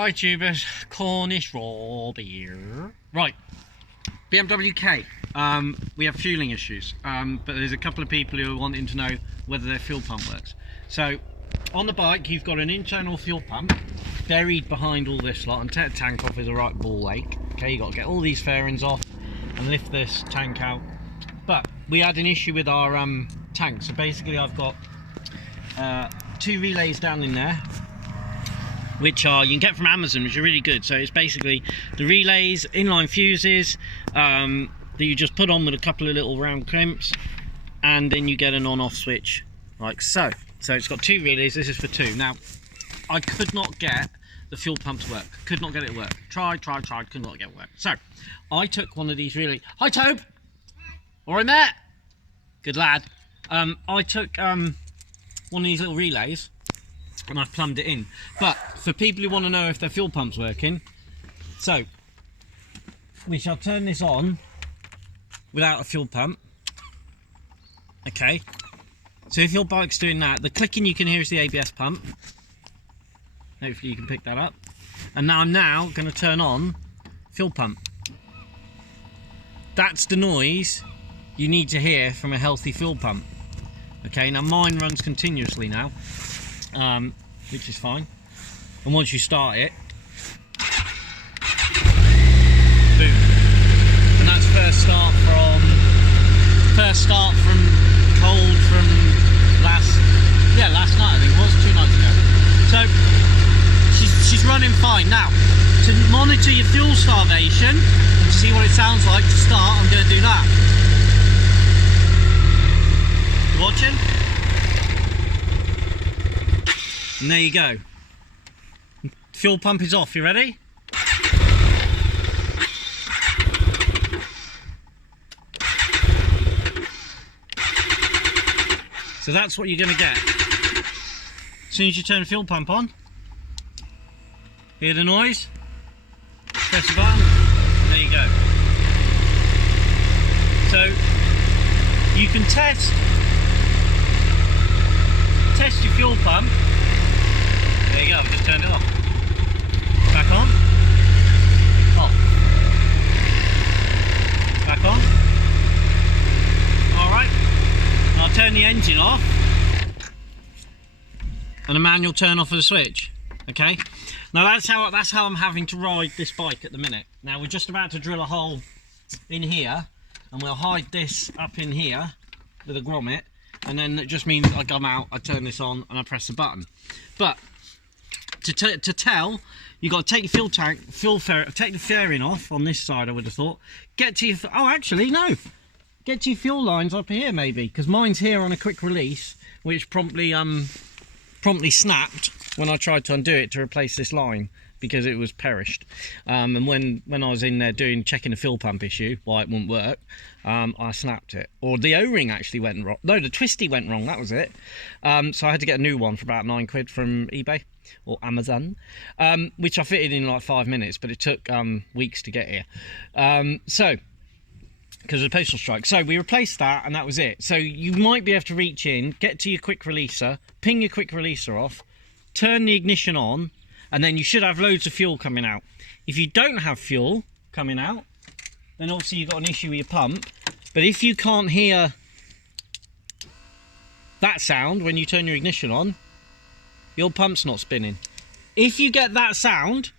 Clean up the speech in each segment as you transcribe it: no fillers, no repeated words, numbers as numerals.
Hi tubers, Cornish Rob here. Right, BMW K. We have fueling issues, but there's a couple of people who are wanting to know whether their fuel pump works. So, on the bike you've got an internal fuel pump buried behind all this lot, and take the tank off is a right ball ache. Okay, you've got to get all these fairings off and lift this tank out. But we had an issue with our tank, so basically I've got two relays down in there, which are you can get from Amazon, which are really good. So it's basically the relays, inline fuses that you just put on with a couple of little round crimps, and then you get an on-off switch like so. So it's got two relays. This is for two. Now I could not get the fuel pump to work. Could not get it to work. Tried. Could not get it to work. So I took one of these relays. Hi Tobe. All right, Matt. Good lad. I took one of these little relays, and I've plumbed it in. But for people who want to know if their fuel pump's working, so we shall turn this on without a fuel pump. Okay, so if your bike's doing that, the clicking you can hear is the ABS pump. Hopefully you can pick that up. And now I'm going to turn on fuel pump. That's the noise you need to hear from a healthy fuel pump. Okay, now mine runs continuously now, which is fine. And once you start it, boom. And that's first start from cold from last night, I think it was, 2 nights ago. So she's running fine. Now, to monitor your fuel starvation and to see what it sounds like to start, I'm going to do that. You watching? And there you go. Fuel pump is off. You ready? So that's what you're going to get. As soon as you turn the fuel pump on, hear the noise, press the button, and there you go. So you can test your fuel pump. There you go, I've just turned it off. Back on. Off. Back on. Alright. I'll turn the engine off. And the manual turn off of the switch. Okay? Now that's how I'm having to ride this bike at the minute. Now we're just about to drill a hole in here, and we'll hide this up in here with a grommet, and then it just means I come out, I turn this on, and I press the button. But to tell, you've got to take your take the fairing off on this side, I would have thought. Get to your, oh actually no, get to your fuel lines up here maybe, because mine's here on a quick release, which promptly snapped when I tried to undo it to replace this line, because it was perished. And when I was in there checking the fuel pump issue, why it wouldn't work, I snapped it. Or the O-ring actually went wrong. No, the twisty went wrong, that was it. So I had to get a new one for about £9 from eBay or Amazon, which I fitted in like 5 minutes, but it took weeks to get here. So because of the postal strike. So we replaced that, and that was it. So you might be able to reach in, get to your quick releaser, ping your quick releaser off, turn the ignition on, and then you should have loads of fuel coming out. If you don't have fuel coming out, then obviously you've got an issue with your pump. But if you can't hear that sound when you turn your ignition on, your pump's not spinning. If you get that sound,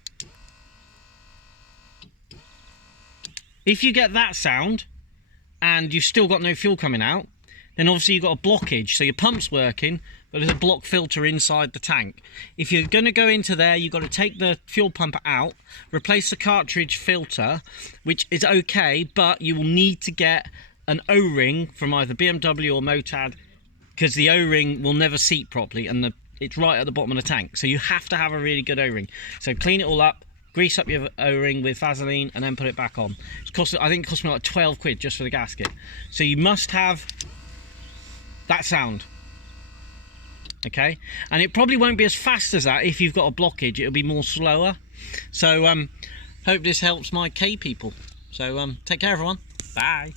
and you've still got no fuel coming out, then obviously you've got a blockage. So your pump's working, but there's a block filter inside the tank. If you're going to go into there, you've got to take the fuel pump out, replace the cartridge filter, which is okay, but you will need to get an O-ring from either BMW or Motard, because the O-ring will never seat properly, and it's right at the bottom of the tank. So you have to have a really good O-ring. So clean it all up, grease up your O-ring with Vaseline, and then put it back on. I think it cost me like £12 just for the gasket. So you must have that sound. Okay, and it probably won't be as fast as that if you've got a blockage. It'll be more slower. So hope this helps my K people. So take care everyone. Bye.